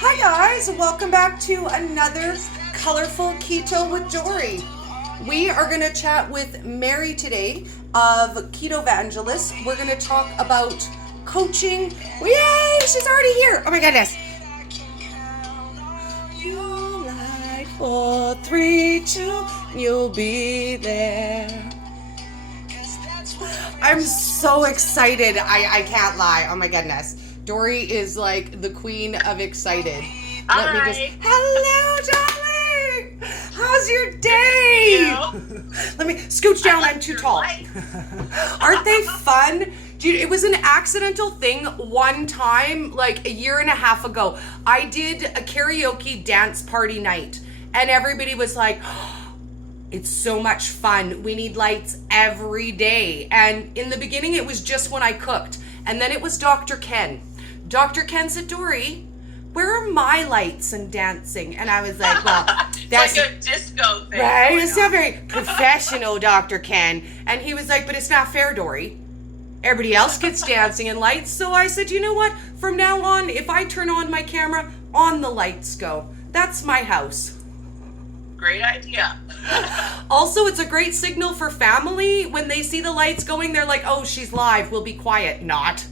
Hi guys, welcome back to another colorful Keto with Dory. We are going to chat with Mary today of Keto Evangelist. We're going to talk about coaching. Yay, she's already here. Oh my goodness. You light 4, 3, 2, you'll be there. I'm so excited. I can't lie. Oh my goodness. Dory is like the queen of excited. Hello, darling. How's your day? Let me scooch down. I'm too tall. Aren't they fun? Dude, it was an accidental thing one time, like a year and a half ago. I did a karaoke dance party night, and everybody was like, it's so much fun. We need lights every day. And in the beginning, it was just when I cooked. And then it was Dr. Ken. Dr. Ken said, Dory, where are my lights and dancing? And I was like, well, that's like a disco thing. Right? It's not very professional, Dr. Ken. And he was like, but it's not fair, Dory. Everybody else gets dancing and lights. So I said, you know what? From now on, if I turn on my camera, on the lights go. That's my house. Great idea. Also, it's a great signal for family. When they see the lights going, they're like, oh, she's live. We'll be quiet. Not.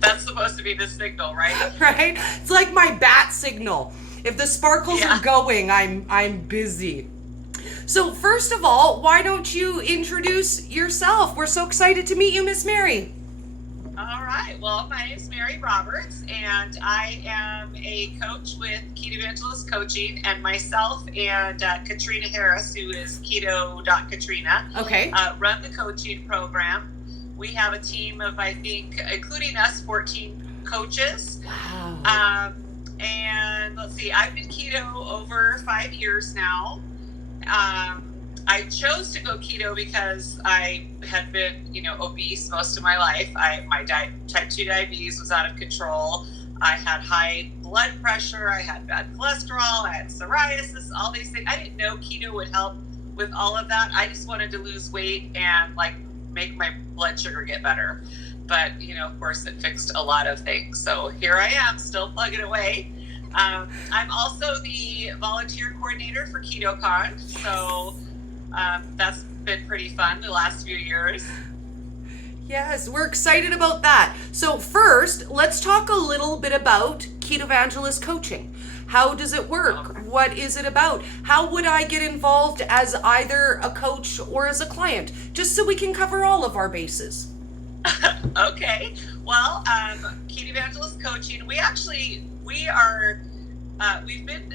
That's supposed to be the signal, right? Right? It's like my bat signal. If the sparkles are going, I'm busy. So first of all, why don't you introduce yourself? We're so excited to meet you, Miss Mary. All right. Well, my name is Mary Roberts, and I am a coach with Keto Evangelist Coaching, and myself and Katrina Harris, who is Keto.Katrina, run the coaching program. We have a team of, I think, including us, 14 coaches. Wow. And let's see, I've been keto over 5 years now. I chose to go keto because I had been, obese most of my life. My type 2 diabetes was out of control. I had high blood pressure. I had bad cholesterol. I had psoriasis, all these things. I didn't know keto would help with all of that. I just wanted to lose weight and make my blood sugar get better. But, of course, it fixed a lot of things. So here I am, still plugging away. I'm also the volunteer coordinator for Keto Con. So that's been pretty fun the last few years. Yes, we're excited about that. So first, let's talk a little bit about Keto Evangelist Coaching. How does it work? Okay. What is it about? How would I get involved as either a coach or as a client? Just so we can cover all of our bases. Okay. Well, Keto Evangelist Coaching, we've been,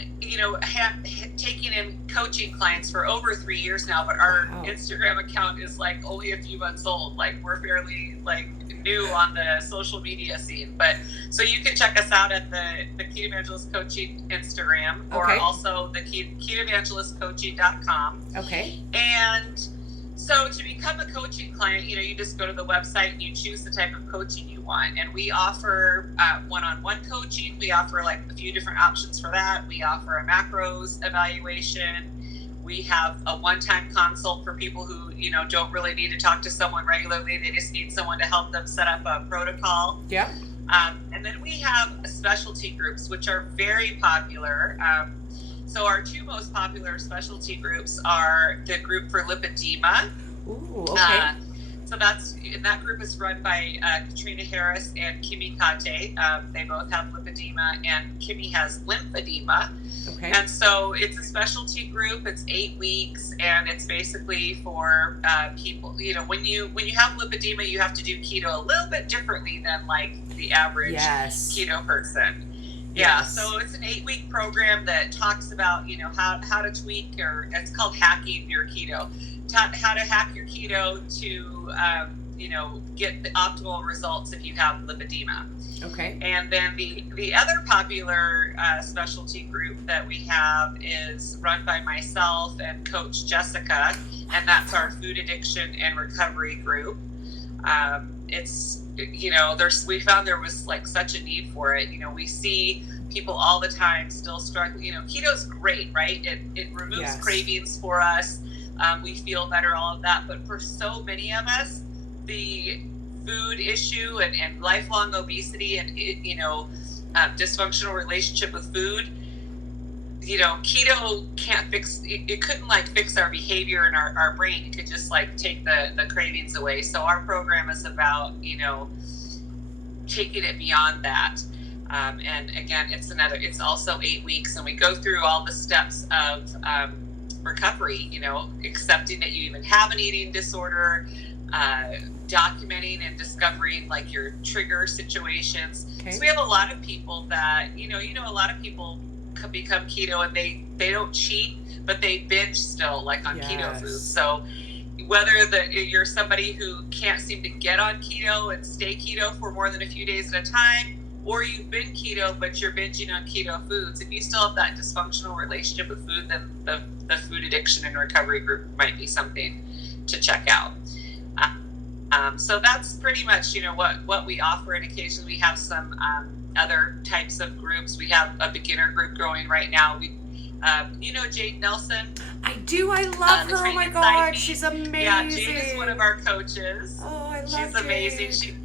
taking in coaching clients for over 3 years now, but our Instagram account is only a few months old. We're fairly new on the social media scene, but so you can check us out at the Keto Evangelist Coaching Instagram, or also the KetoEvangelistCoaching.com. Okay. And so to become a coaching client, you just go to the website and you choose the type of coaching you want. And we offer one-on-one coaching. We offer a few different options for that. We offer a macros evaluation. We have a one-time consult for people who, don't really need to talk to someone regularly. They just need someone to help them set up a protocol. Yeah. And then we have specialty groups, which are very popular. So our two most popular specialty groups are the group for lipedema. Ooh, okay. So that group is run by Katrina Harris and Kimmy Kate. They both have lipedema, and Kimmy has lymphedema. Okay. And so it's a specialty group. It's 8 weeks, and it's basically for people. When you have lipedema, you have to do keto a little bit differently than the average keto person. Yeah, so it's an 8-week program that talks about, how to tweak, or it's called hacking your keto, how to hack your keto to, get the optimal results if you have lipedema. Okay. And then the other popular specialty group that we have is run by myself and Coach Jessica, and that's our food addiction and recovery group. We found there was such a need for it. We see people all the time still struggling. Keto's great, right? It removes cravings for us. We feel better, all of that. But for so many of us, the food issue and lifelong obesity and, dysfunctional relationship with food, keto can't fix it. Couldn't like fix our behavior and our brain. It could just like take the cravings away. So our program is about, taking it beyond that. And again, it's also 8 weeks, and we go through all the steps of recovery, accepting that you even have an eating disorder, documenting and discovering like your trigger situations. Okay. So we have a lot of people that, a lot of people become keto and they don't cheat, but they binge still, like on keto food. So whether you're somebody who can't seem to get on keto and stay keto for more than a few days at a time, or you've been keto but you're binging on keto foods, if you still have that dysfunctional relationship with food, then the food addiction and recovery group might be something to check out. So that's pretty much what we offer, and occasionally we have some other types of groups. We have a beginner group going right now. We Jade Nelson? I do. I love her. Oh my God, she's amazing. Yeah, Jade is one of our coaches. Oh, I love Jade. She's amazing.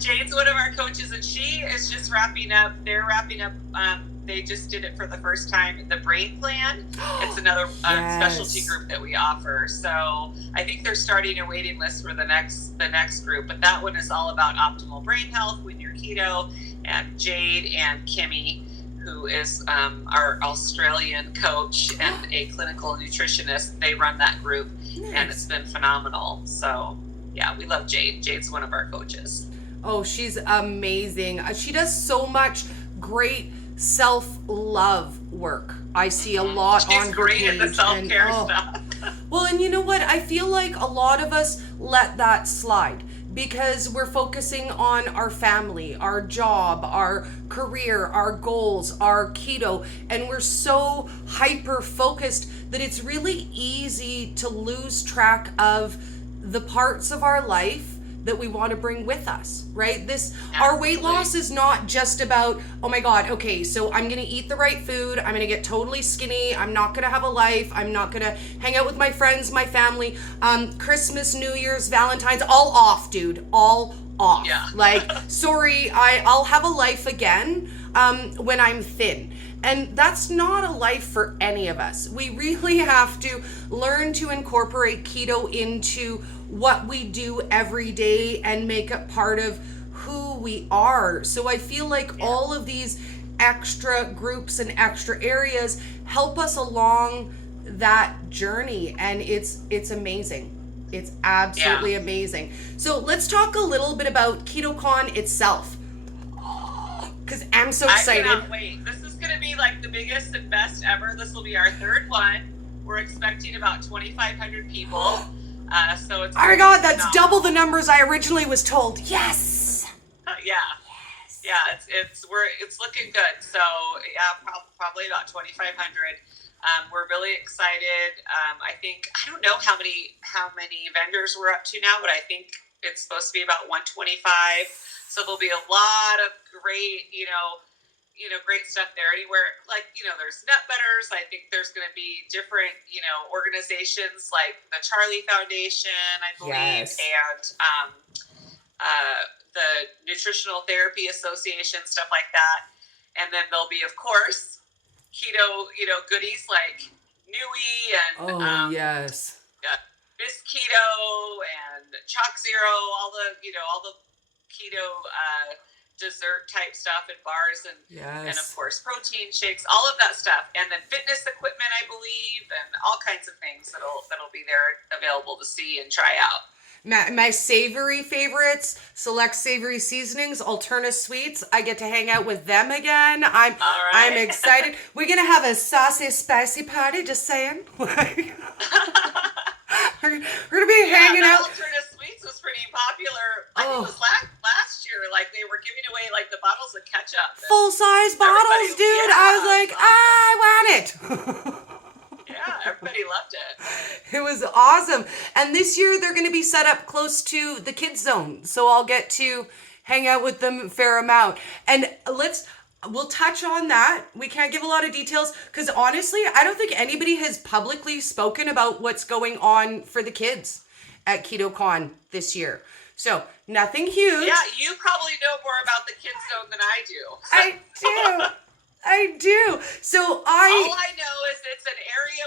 Jade's one of our coaches, and she is just wrapping up. They're wrapping up. They just did it for the first time. The Brain Plan. It's another specialty group that we offer. So I think they're starting a waiting list for the next group. But that one is all about optimal brain health when you're keto. And Jade and Kimmy, who is our Australian coach and a clinical nutritionist, they run that group. Nice. And it's been phenomenal. So yeah, we love Jade. Jade's one of our coaches. Oh, she's amazing. She does so much great self-love work. I see a lot on her page. She's great at the self-care stuff. Well, and you know what? I feel like a lot of us let that slide because we're focusing on our family, our job, our career, our goals, our keto, and we're so hyper-focused that it's really easy to lose track of the parts of our life that we want to bring with us, right? Our weight loss is not just about, oh my God, okay, so I'm going to eat the right food. I'm going to get totally skinny. I'm not going to have a life. I'm not going to hang out with my friends, my family. Christmas, New Year's, Valentine's, all off, dude. All off. Yeah. Like, sorry, I'll have a life again when I'm thin. And that's not a life for any of us. We really have to learn to incorporate keto into what we do every day and make it part of who we are. So I feel like all of these extra groups and extra areas help us along that journey, and it's amazing. It's absolutely amazing. So let's talk a little bit about Keto Con itself, because I'm so excited. I cannot wait. This is going to be like the biggest and best ever. This will be our third one. We're expecting about 2,500 people. So it's oh my God, that's double the numbers I originally was told. Yes. It's looking good. So probably about 2,500. We're really excited. I don't know how many vendors we're up to now, but I think it's supposed to be about 125. So there'll be a lot of great, great stuff there. Anywhere, there's nut butters. I think there's going to be different, organizations like the Charlie Foundation, I believe, and the Nutritional Therapy Association, stuff like that. And then there'll be, of course, keto, goodies like Nui and Miss Keto and Chalk Zero, all the keto dessert type stuff in bars and of course protein shakes, all of that stuff, and then fitness equipment, I believe, and all kinds of things that'll be there available to see and try out. My savory favorites, Select Savory Seasonings, Alterna Sweets. I get to hang out with them again. I'm excited. We're gonna have a saucy, spicy party. Just saying. We're gonna be hanging out. Alterna Sweets was pretty popular. I think it was last year. Like they were giving away like the bottles of ketchup. Full size bottles, dude. I was like, I want it. Yeah, everybody loved it. It was awesome. And this year they're going to be set up close to the kids zone. So I'll get to hang out with them a fair amount. And we'll touch on that. We can't give a lot of details because honestly, I don't think anybody has publicly spoken about what's going on for the kids at Keto Con this year. So nothing huge. Yeah, you probably know more about the kids zone than I do. I do. So all I know is it's an area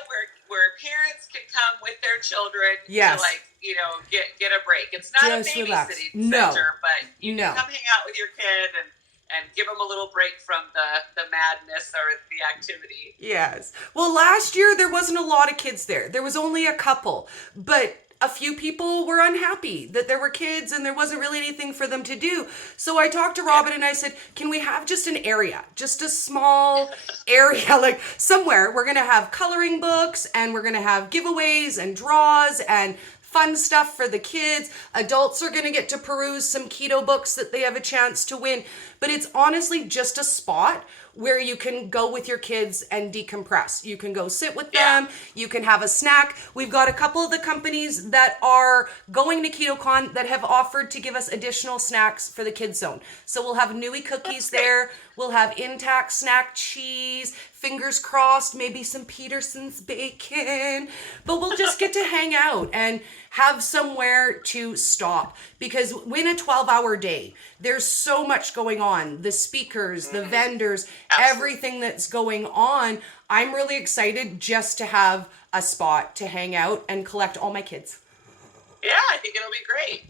where parents can come with their children yes. to, like, you know, get a break. It's not just a babysitting center, but you can come hang out with your kid and give them a little break from the madness or the activity. Yes. Well, last year there wasn't a lot of kids there. There was only a couple, but a few people were unhappy that there were kids and there wasn't really anything for them to do. So I talked to Robin and I said, can we have just an area, just a small area, like somewhere we're going to have coloring books and we're going to have giveaways and draws and fun stuff for the kids. Adults are going to get to peruse some keto books that they have a chance to win. But it's honestly just a spot where you can go with your kids and decompress. You can go sit with them. You can have a snack. We've got a couple of the companies that are going to Keto Con that have offered to give us additional snacks for the kids zone. So we'll have Nui cookies there. We'll have intact snack cheese, fingers crossed, maybe some Peterson's bacon. But we'll just get to hang out and have somewhere to stop. Because in a 12-hour day, there's so much going on. The speakers, the vendors, everything that's going on. I'm really excited just to have a spot to hang out and collect all my kids. Yeah, I think it'll be great.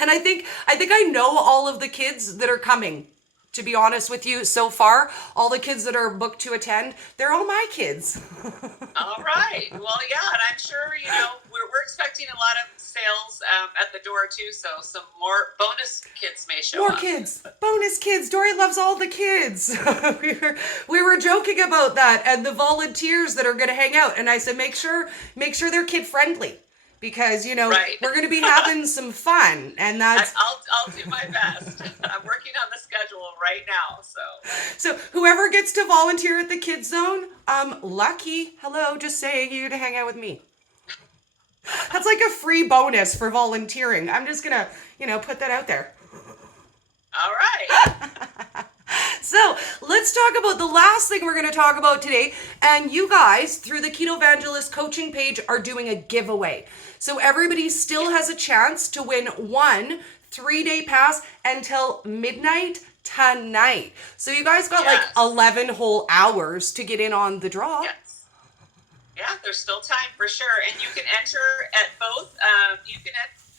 And I think I know all of the kids that are coming. To be honest with you, so far, all the kids that are booked to attend, they're all my kids. All right. Well, yeah, and I'm sure, you know, we're expecting a lot of sales at the door, too, so some more bonus kids may show up. More kids. Bonus kids. Dory loves all the kids. we were joking about that and the volunteers that are going to hang out. And I said, make sure they're kid-friendly. Because, you know, we're going to be having some fun, and that's... I'll do my best. I'm working on the schedule right now, So whoever gets to volunteer at the Kids Zone, lucky. Hello, just saying you to hang out with me. That's like a free bonus for volunteering. I'm just going to, you know, put that out there. All right. So let's talk about the last thing we're going to talk about today. And you guys, through the Keto Evangelist coaching page, are doing a giveaway. So everybody still has a chance to win one 3-day pass until midnight tonight. So you guys got like 11 whole hours to get in on the draw. Yes. Yeah, there's still time for sure. And you can enter at both,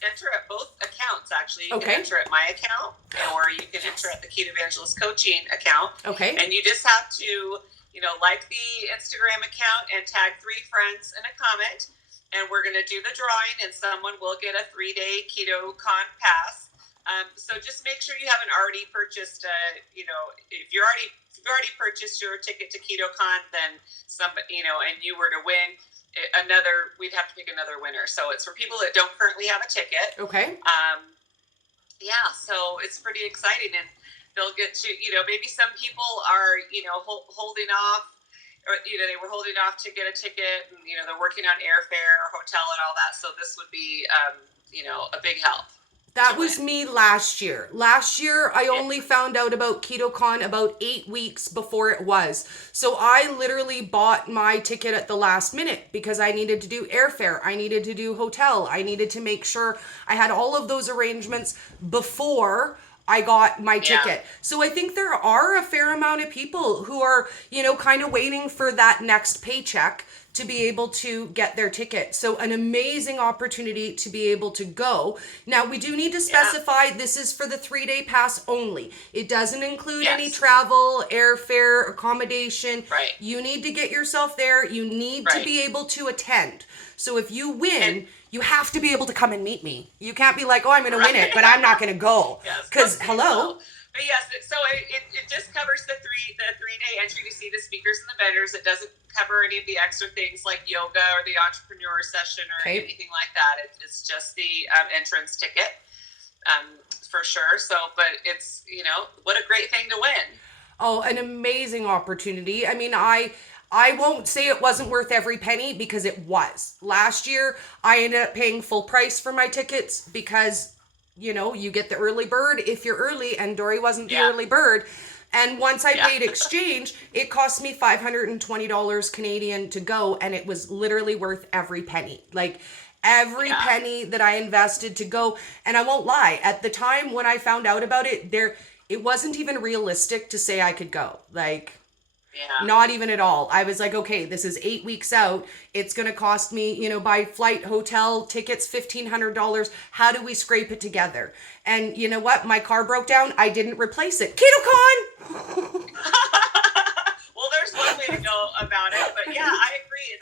enter at both accounts, actually. You can enter at my account, or you can enter at the Keto Evangelist Coaching account. Okay. And you just have to, you know, like the Instagram account and tag 3 friends in a comment. And we're going to do the drawing, and someone will get a 3-day Keto Con pass. So just make sure you haven't already purchased, you know, if you've already purchased your ticket to Keto Con, then somebody, you know, and you were to win, we'd have to pick another winner. So it's for people that don't currently have a ticket. Okay. Yeah, so it's pretty exciting, and they'll get to, you know, maybe some people are, you know, holding off, or, you know, they were holding off to get a ticket, and, you know, they're working on airfare or hotel and all that. So this would be, you know, a big help. That was me last year. Last year, I only found out about Keto Con about 8 weeks before it was. So I literally bought my ticket at the last minute because I needed to do airfare. I needed to do hotel. I needed to make sure I had all of those arrangements before I got my ticket. So I think there are a fair amount of people who are, you know, kind of waiting for that next paycheck to be able to get their ticket. So an amazing opportunity to be able to go. Now, we do need to specify this is for the 3-day pass only. It doesn't include any travel, airfare, accommodation. Right. You need to get yourself there. You need to be able to attend. So if you win, you have to be able to come and meet me. You can't be like, oh, I'm going to win it, but I'm not going to go. Because, hello? But yes, so it just covers the 3-day entry to see the speakers and the vendors. It doesn't cover any of the extra things like yoga or the entrepreneur session or anything like that. It's just the entrance ticket for sure. So, but it's, you know, what a great thing to win. Oh, an amazing opportunity. I mean, I won't say it wasn't worth every penny because it was. Last year, I ended up paying full price for my tickets because, you know, you get the early bird if you're early, and Dory wasn't the early bird. And once I paid exchange, it cost me $520 Canadian to go, and it was literally worth every penny. Like, every penny that I invested to go. And I won't lie, at the time when I found out about it, it wasn't even realistic to say I could go. Like, not even at all. I was like, okay, this is 8 weeks out. It's going to cost me, you know, by flight, hotel, tickets, $1,500. How do we scrape it together? And you know what? My car broke down. I didn't replace it. Ketocon! Well, there's one way to go about it. But yeah, I agree.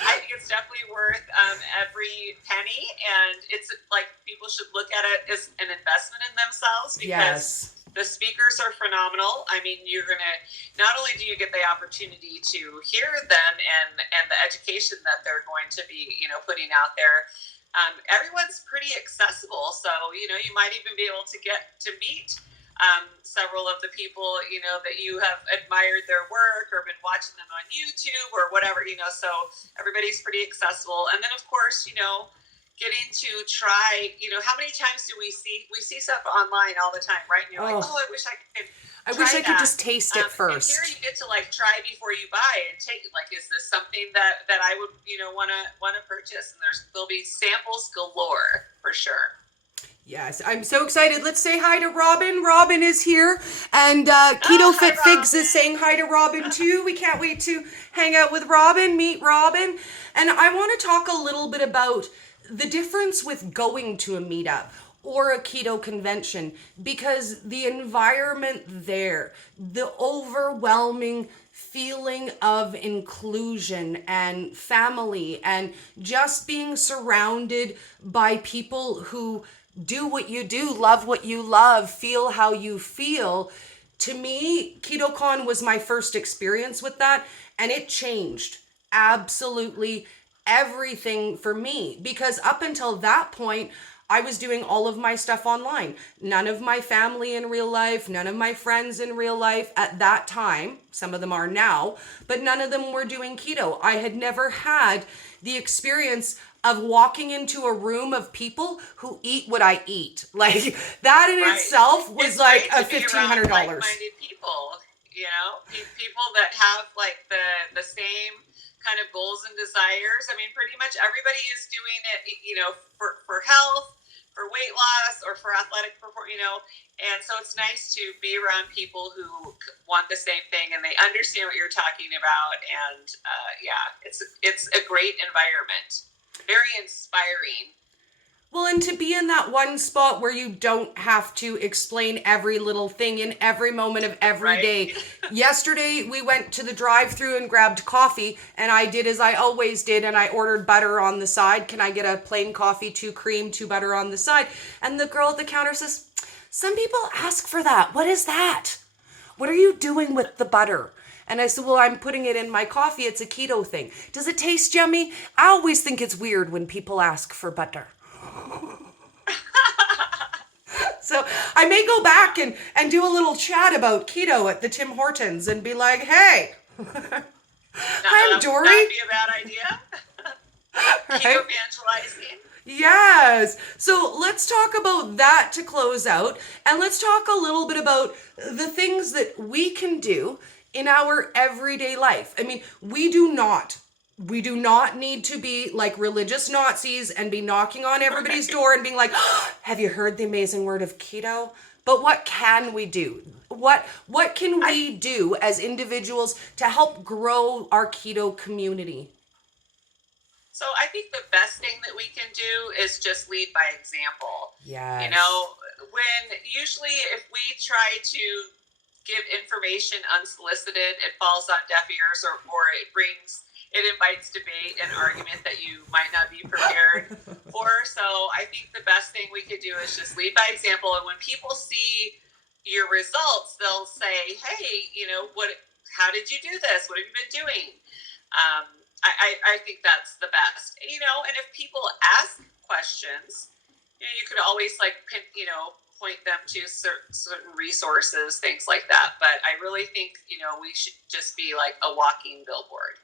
I think it's definitely worth every penny. And it's like people should look at it as an investment in themselves because the speakers are phenomenal. I mean, you're going to, not only do you get the opportunity to hear them and the education that they're going to be, you know, putting out there, everyone's pretty accessible. So, you know, you might even be able to get to meet several of the people, you know, that you have admired their work or been watching them on YouTube or whatever, you know, so everybody's pretty accessible. And then, of course, you know, getting to try, you know, how many times do we see stuff online all the time, right? And you're like, I wish I could just taste it first. And here you get to like try before you buy and take it. Like, is this something that I would, you know, want to purchase? And there'll be samples galore for sure. Yes, I'm so excited. Let's say hi to Robin. Robin is here, and Keto Fit Figs is saying hi to Robin too. We can't wait to hang out with Robin, meet Robin. And I want to talk a little bit about the difference with going to a meetup or a keto convention, because the environment there, the overwhelming feeling of inclusion and family and just being surrounded by people who do what you do, love what you love, feel how you feel. To me, Ketocon was my first experience with that, and it changed absolutely everything for me, because up until that point, I was doing all of my stuff online. None of my family in real life, none of my friends in real life at that time, some of them are now, but none of them were doing keto. I had never had the experience of walking into a room of people who eat what I eat. Like, that in itself was like a $1,500. Like-minded people, you know, people that have like the same kind of goals and desires. I mean, pretty much everybody is doing it, you know, for health, for weight loss, or for athletic performance, you know. And so it's nice to be around people who want the same thing and they understand what you're talking about. And it's a great environment, very inspiring. Well, and to be in that one spot where you don't have to explain every little thing in every moment of every day. Yesterday, we went to the drive-thru and grabbed coffee, and I did as I always did, and I ordered butter on the side. Can I get a plain coffee, 2 cream, 2 butter on the side? And the girl at the counter says, some people ask for that. What is that? What are you doing with the butter? And I said, well, I'm putting it in my coffee. It's a keto thing. Does it taste yummy? I always think it's weird when people ask for butter. So I may go back and do a little chat about keto at the Tim Hortons and be like, hey, I'm Dory. That would be a bad idea. Keto evangelizing. Yes. So let's talk about that to close out. And let's talk a little bit about the things that we can do in our everyday life. I mean, we do not need to be like religious Nazis and be knocking on everybody's door and being like, oh, have you heard the amazing word of keto? But what can we do? What can we do as individuals to help grow our keto community? So I think the best thing that we can do is just lead by example. Yes. You know, when usually if we try to give information unsolicited, it falls on deaf ears or it invites debate and argument that you might not be prepared for. So I think the best thing we could do is just lead by example. And when people see your results, they'll say, hey, you know, how did you do this? What have you been doing? I think that's the best, you know, and if people ask questions, you know, you could always point them to certain resources, things like that. But I really think, you know, we should just be like a walking billboard.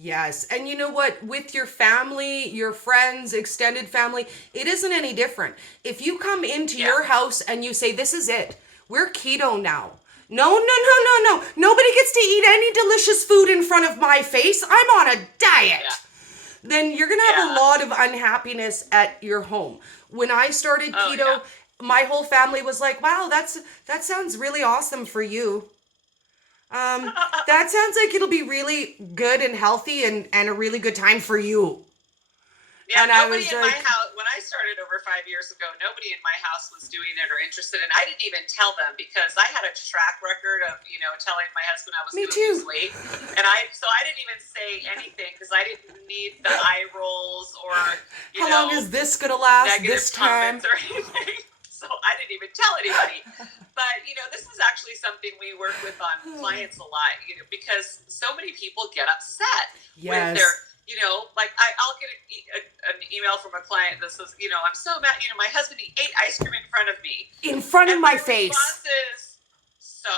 Yes. And you know what? With your family, your friends, extended family, it isn't any different. If you come into your house and you say, this is it, we're keto now. No. Nobody gets to eat any delicious food in front of my face. I'm on a diet. then you're going to have a lot of unhappiness at your home. When I started keto, my whole family was like, wow, that sounds really awesome for you. That sounds like it'll be really good and healthy and a really good time for you. Yeah, and nobody in my house, when I started over 5 years ago, nobody in my house was doing it or interested. And I didn't even tell them because I had a track record of, telling my husband I was going to lose weight. And so I didn't even say anything because I didn't need the eye rolls or, how long is this going to last this time? Or anything. So I didn't even tell anybody. But, this is actually something we work with on clients a lot, because so many people get upset when they're, I'll get an email from a client that says, I'm so mad, my husband, he ate ice cream in front of me. In front of my face. Response is, so?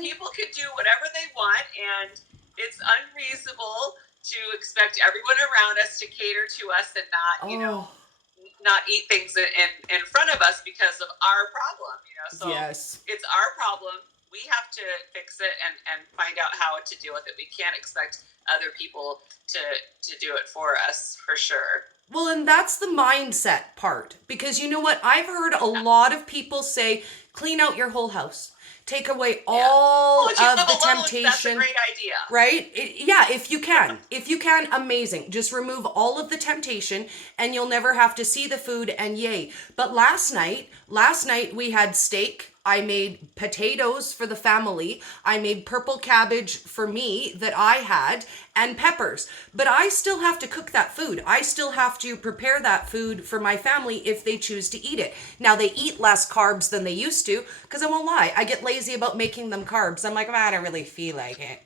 People can do whatever they want, and it's unreasonable to expect everyone around us to cater to us and not, not eat things in front of us because of our problem, So it's our problem. We have to fix it and find out how to deal with it. We can't expect other people to do it for us, for sure. Well, and that's the mindset part. Because you know what? I've heard a lot of people say, clean out your whole house. Take away all of the temptation. That's a great idea. Right? If you can. If you can, amazing. Just remove all of the temptation and you'll never have to see the food and yay. But last night we had steak. I made potatoes for the family. I made purple cabbage for me that I had and peppers. But I still have to cook that food. I still have to prepare that food for my family if they choose to eat it. Now, they eat less carbs than they used to because I won't lie. I get lazy about making them carbs. I'm like, I don't really feel like it.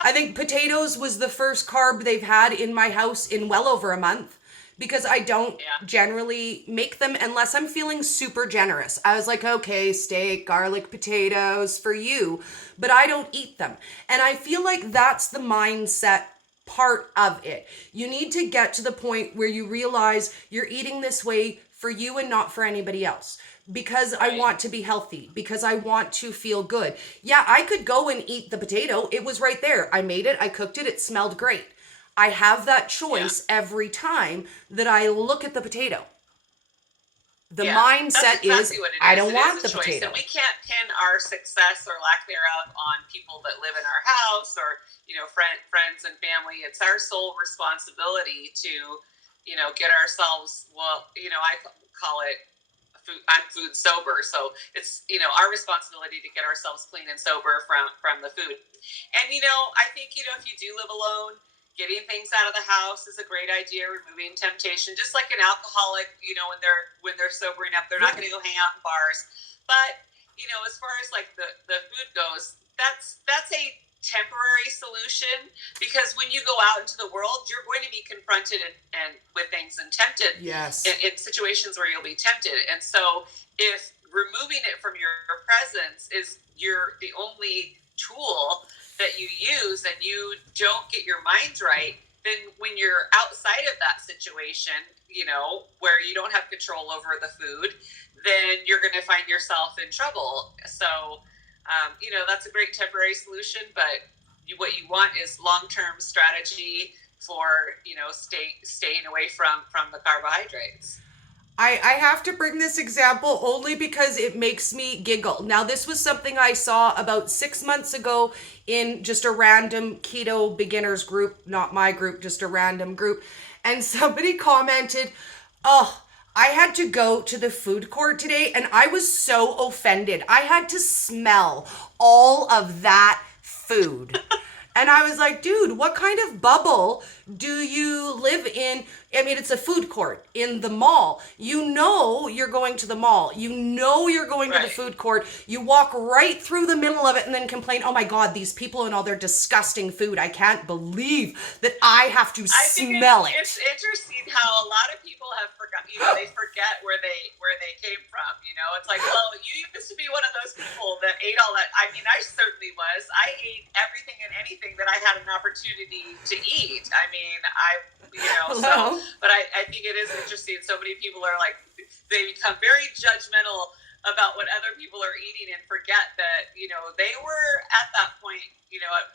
I think potatoes was the first carb they've had in my house in well over a month. Because I don't generally make them unless I'm feeling super generous. I was like, okay, steak, garlic, potatoes for you, but I don't eat them. And I feel like that's the mindset part of it. You need to get to the point where you realize you're eating this way for you and not for anybody else. Because I want to be healthy, because I want to feel good. Yeah, I could go and eat the potato. It was right there. I made it, I cooked it, it smelled great. I have that choice every time that I look at the potato. The mindset exactly is, I don't want the choice. potato. And we can't pin our success or lack thereof on people that live in our house or, friends and family. It's our sole responsibility to, get ourselves, I call it I'm food sober. So it's, our responsibility to get ourselves clean and sober from the food. And, I think, if you do live alone, getting things out of the house is a great idea. Removing temptation, just like an alcoholic, when they're sobering up, they're not going to go hang out in bars. But as far as like the food goes, that's a temporary solution because when you go out into the world, you're going to be confronted and with things and tempted. Yes. In situations where you'll be tempted, and so if removing it from your presence is the only tool that you use and you don't get your mind right, then when you're outside of that situation, where you don't have control over the food, then you're going to find yourself in trouble. So, that's a great temporary solution, but what you want is long-term strategy for, staying away from the carbohydrates. I have to bring this example only because it makes me giggle. Now, this was something I saw about 6 months ago in just a random keto beginners group, not my group, just a random group. And somebody commented, I had to go to the food court today and I was so offended. I had to smell all of that food. And I was like, dude, what kind of bubble do you live in? I mean, it's a food court in the mall. You know you're going to the mall. You know you're going to the food court. You walk right through the middle of it and then complain, oh my God, these people and all their disgusting food. I can't believe that I have to smell it. It's interesting how a lot of people have forgotten, they forget where they came from. It's like, well, you used to be one of those people that ate all that. I mean, I certainly was. I ate everything and anything that I had an opportunity to eat. I mean, but I think it is interesting. So many people are like, they become very judgmental about what other people are eating and forget that, they were at that point,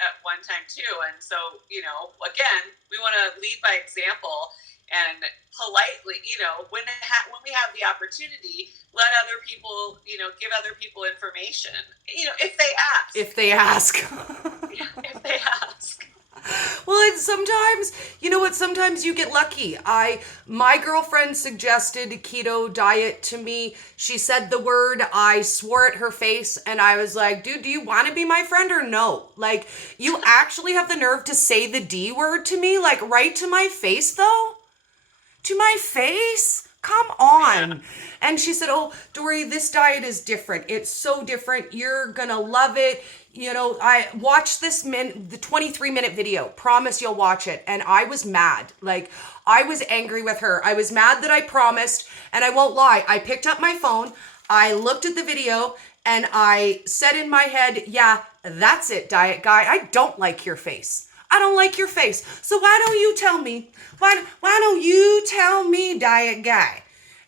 at one time too. And so, again, we want to lead by example and politely, when we have the opportunity, let other people, give other people information, if they ask. If they ask. If they ask. Well, and sometimes, you know what, sometimes you get lucky. My girlfriend suggested keto diet to me. She said the word, I swore at her face, and I was like, dude, do you want to be my friend or no? Like, you actually have the nerve to say the D word to me? Like, right to my face, though? To my face? Come on. And she said, oh, Dory, this diet is different. It's so different. You're going to love it. I watched the 23-minute video. Promise you'll watch it. And I was mad. Like, I was angry with her. I was mad that I promised. And I won't lie. I picked up my phone. I looked at the video. And I said in my head, yeah, that's it, diet guy. I don't like your face. I don't like your face. So why don't you tell me? Why don't you tell me, diet guy?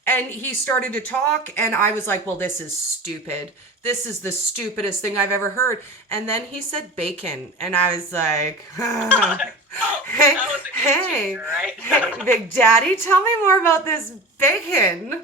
And he started to talk, and I was like, well, this is stupid. This is the stupidest thing I've ever heard. And then he said bacon, and I was like, hey, Big Daddy, tell me more about this bacon.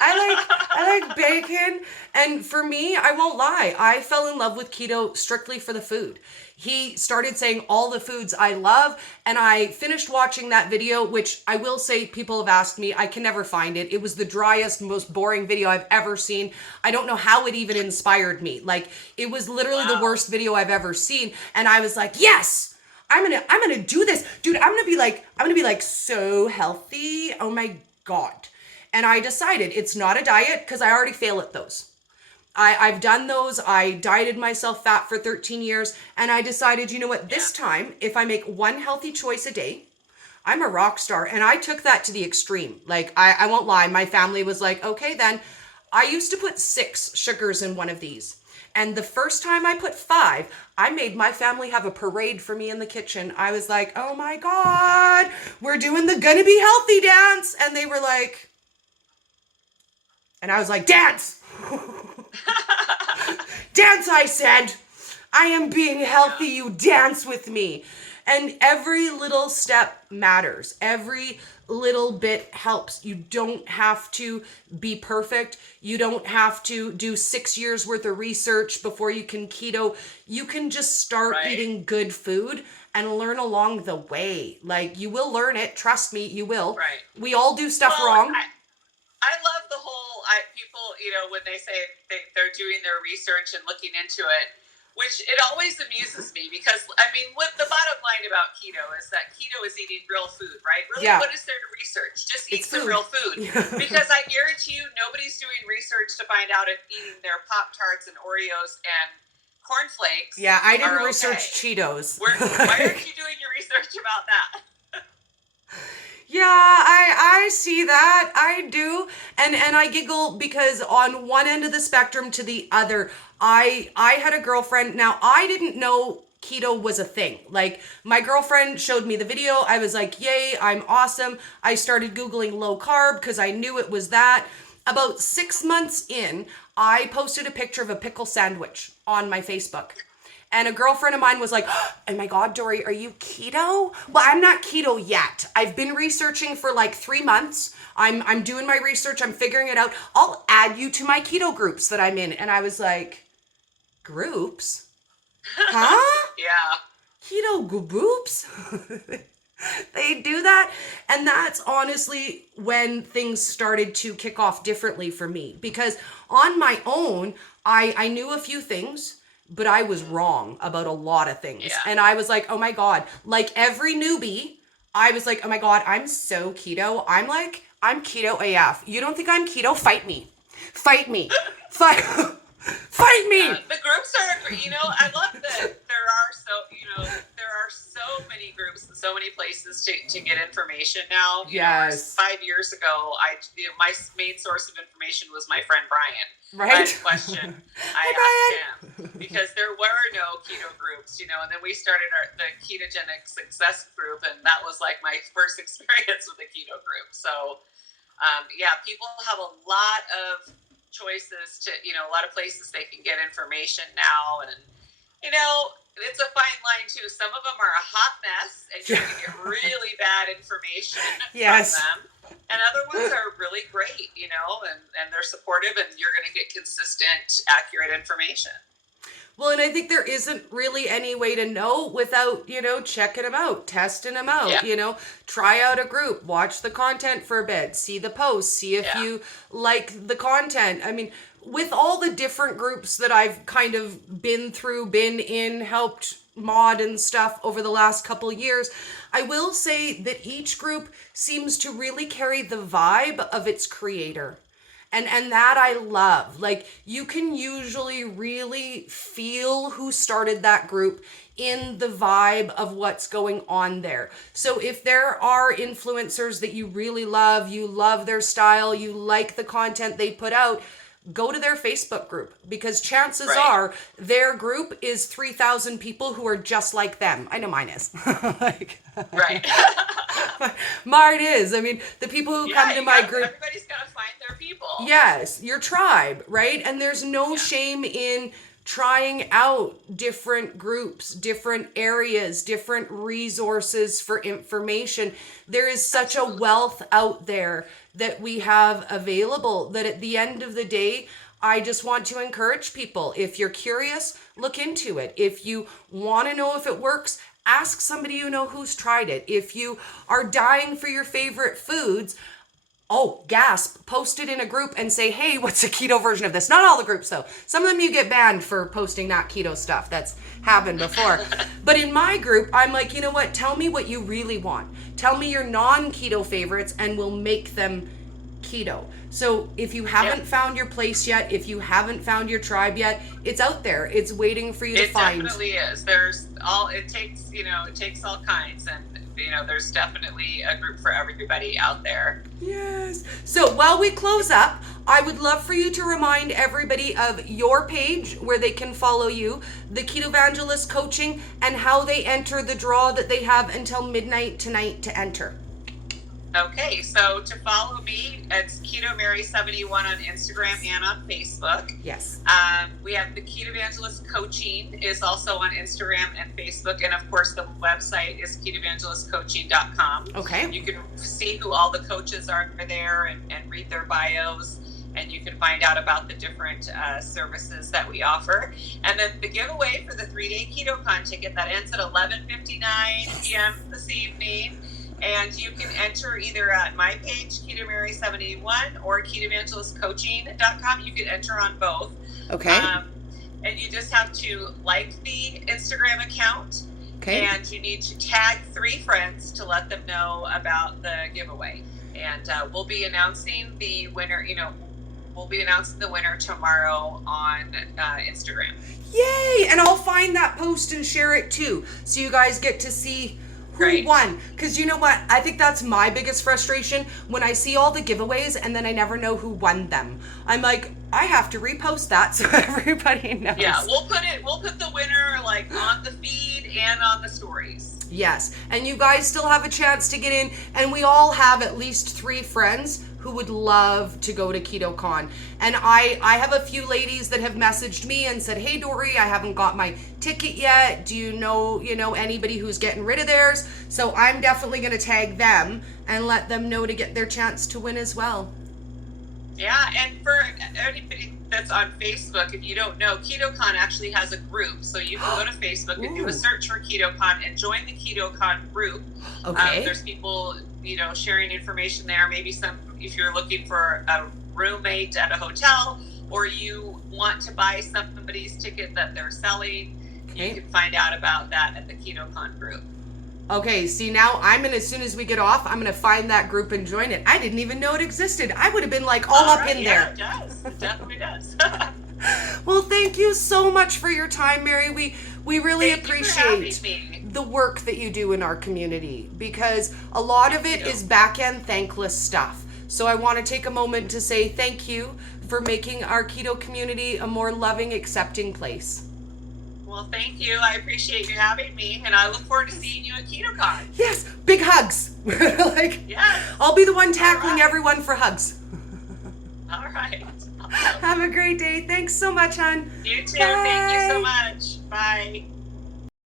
I like bacon. And for me, I won't lie, I fell in love with keto strictly for the food. He started saying all the foods I love, and I finished watching that video, which I will say people have asked me, I can never find it. It was the driest, most boring video I've ever seen. I don't know how it even inspired me. Like, it was literally the worst video I've ever seen, and I was like, yes! I'm gonna do this. Dude, I'm gonna be like so healthy. Oh my God. And I decided it's not a diet because I already fail at those. I've done those. I dieted myself fat for 13 years. And I decided, you know what, this time, if I make one healthy choice a day, I'm a rock star. And I took that to the extreme. Like, I won't lie. My family was like, okay, then. I used to put 6 sugars in one of these. And the first time I put 5, I made my family have a parade for me in the kitchen. I was like, oh my God, we're doing the gonna be healthy dance. And they were like, and I was like, dance. Dance, I said. I am being healthy. You dance with me. And every little step matters. Every little bit helps. You don't have to be perfect. You don't have to do 6 years worth of research before you can keto. You can just start eating good food and learn along the way. Like, you will learn it. Trust me, you will. Right. We all do stuff wrong. I love the whole, people, when they say they're doing their research and looking into it, which it always amuses me because, what the bottom line about keto is that keto is eating real food, right? Really, what is there to research? Just eat some real food. Because I guarantee you, nobody's doing research to find out if eating their Pop-Tarts and Oreos and cornflakes I didn't research Cheetos. Why aren't you doing your research about that? Yeah, I see that. I do. And I giggle because on one end of the spectrum to the other, I had a girlfriend. Now, I didn't know keto was a thing. Like, my girlfriend showed me the video. I was like, yay, I'm awesome. I started Googling low carb because I knew it was that. About 6 months in, I posted a picture of a pickle sandwich on my Facebook. And a girlfriend of mine was like, oh my God, Dory, are you keto? Well, I'm not keto yet. I've been researching for like 3 months. I'm doing my research. I'm figuring it out. I'll add you to my keto groups that I'm in. And I was like, groups? Huh? Yeah. Keto groups? They do that. And that's honestly when things started to kick off differently for me. Because on my own, I knew a few things, but I was wrong about a lot of things. Yeah. And I was like, oh my God, like every newbie, I was like, oh my God, I'm so keto. I'm keto AF. You don't think I'm keto? Fight me. Fight me. Fight me. The groups are, I love that there are so many groups and so many places to get information now. Yes. 5 years ago, my main source of information was my friend Brian. Right. I had a question. I asked him because there were no keto groups, and then we started the Ketogenic Success group, and that was like my first experience with a keto group. So, people have a lot of choices to, a lot of places they can get information now. And, it's a fine line too. Some of them are a hot mess and you're going to get really bad information yes. from them. And other ones are really great, and they're supportive and you're going to get consistent, accurate information. Well, and I think there isn't really any way to know without, checking them out, testing them out, try out a group, watch the content for a bit, see the posts, see if you like the content. I mean, with all the different groups that I've kind of been in, helped mod and stuff over the last couple of years, I will say that each group seems to really carry the vibe of its creator. And that I love. Like, you can usually really feel who started that group in the vibe of what's going on there. So if there are influencers that you really love, you love their style, you like the content they put out, go to their Facebook group, because chances are their group is 3,000 people who are just like them. I know mine is. Right. Mine is. I mean, the people who come to my group. Everybody's got to find their people. Yes, your tribe, right? And there's no shame in trying out different groups, different areas, different resources for information. There is such a wealth out there that we have available that at the end of the day, I just want to encourage people. If you're curious, look into it. If you want to know if it works, ask somebody you know who's tried it. If you are dying for your favorite foods, post it in a group and say, hey, what's a keto version of this? Not all the groups, though. Some of them you get banned for posting not keto stuff. That's happened before. But in my group, I'm like, you know what? Tell me what you really want. Tell me your non-keto favorites and we'll make them keto. So if you haven't found your place yet, if you haven't found your tribe yet, it's out there. It's waiting for you to find. It definitely is. It takes all kinds, and there's definitely a group for everybody out there. Yes. So while we close up, I would love for you to remind everybody of your page where they can follow you, the Keto Evangelist Coaching, and how they enter the draw that they have until midnight tonight to enter. Okay, so to follow me, it's Keto Mary 71 on Instagram and on Facebook. Yes. We have the Keto Evangelist Coaching is also on Instagram and Facebook, and of course the website is ketoevangelistcoaching.com. Okay. You can see who all the coaches are there and read their bios, and you can find out about the different services that we offer. And then the giveaway for the 3-day Keto Con ticket that ends at 11:59 p.m. this evening. And you can enter either at my page, Keto Mary 71, or ketoevangelistcoaching.com. You can enter on both. Okay. And you just have to like the Instagram account. Okay. And you need to tag 3 friends to let them know about the giveaway. And we'll be announcing the winner, tomorrow on Instagram. Yay! And I'll find that post and share it too. So you guys get to see who won. Because you know what? I think that's my biggest frustration when I see all the giveaways and then I never know who won them. I'm like, I have to repost that so everybody knows. Yeah, we'll put the winner on the feed and on the stories. Yes, and you guys still have a chance to get in, and we all have at least 3 friends who would love to go to Keto Con. And I have a few ladies that have messaged me and said, hey Dory, I haven't got my ticket yet. Do you know anybody who's getting rid of theirs? So I'm definitely going to tag them and let them know to get their chance to win as well. Yeah, and for anybody that's on Facebook, if you don't know, Keto Con actually has a group. So you can go to Facebook and do a search for Keto Con and join the Keto Con group. Okay. There's people, sharing information there. Maybe if you're looking for a roommate at a hotel, or you want to buy somebody's ticket that they're selling, you can find out about that at the Keto Con group. Okay, see now as soon as we get off, I'm gonna find that group and join it. I didn't even know it existed. I would have been all up in there. Yeah, it does. It definitely does. Well, thank you so much for your time, Mary. We really appreciate the work that you do in our community, because a lot of it is back-end thankless stuff. So I want to take a moment to say thank you for making our keto community a more loving, accepting place. Well, thank you. I appreciate you having me, and I look forward to seeing you at Keto Con. Yes, big hugs. Yes. I'll be the one tackling everyone for hugs. All right. Have a great day. Thanks so much, hon. You too. Bye. Thank you so much. Bye.